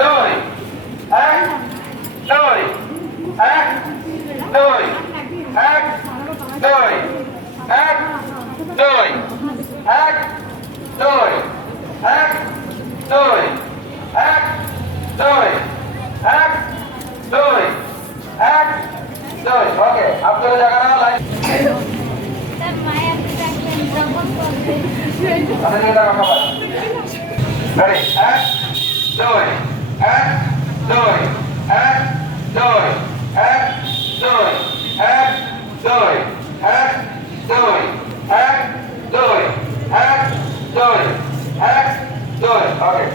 দুই এক দুই এক দুই এক দুই এক দুই এক দুই এক দুই এক দুই এক দুই এক দুই ওকে আপনারা জায়গা না লাইন তাহলে এটা কথা বল রেডি এক দুই এক দুই এক দুই এক দুই এক দুই এক দুই এক দুই এক দুই এক দুই ওকে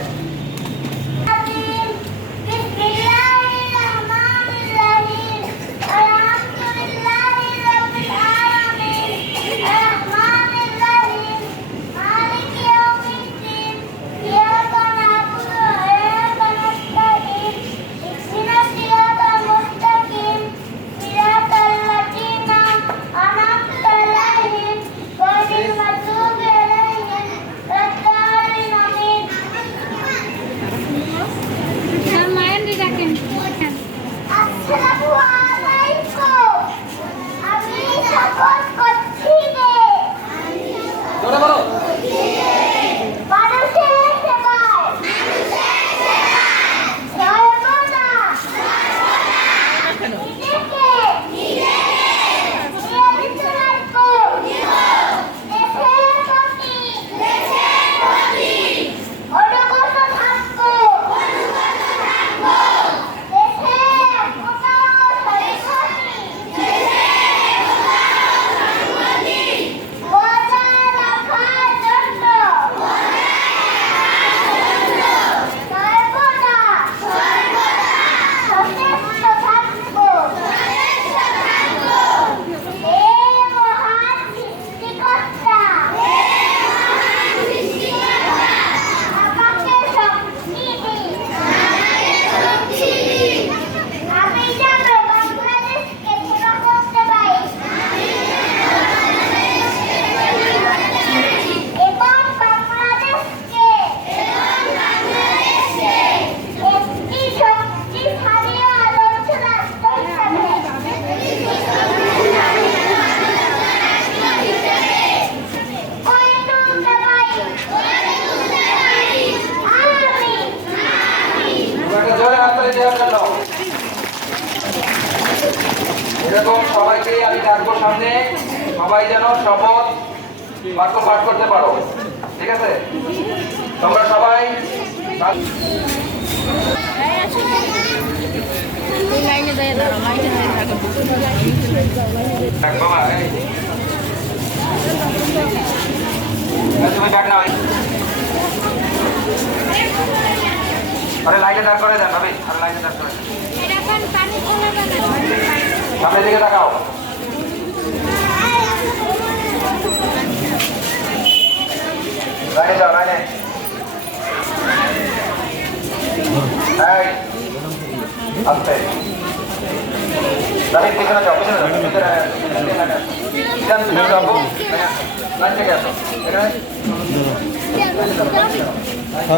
এরকম সবাইকে আমি ডাকবো সামনে, সবাই যেন শপথ বাক্য পাঠ করতে পারো, ঠিক আছে? তোমরা সবাই তুমি ডাক না, আরে লাইনে দাঁড় করে দেন ভাবি, আরে লাইনে দাঁড় করে সামনের দিকে তাকাও। লাইনে যাও, লাইনে আস্তে লাইনের পিছনে যাও, পিছনে যাও, লাইন থেকে আসো এখানে।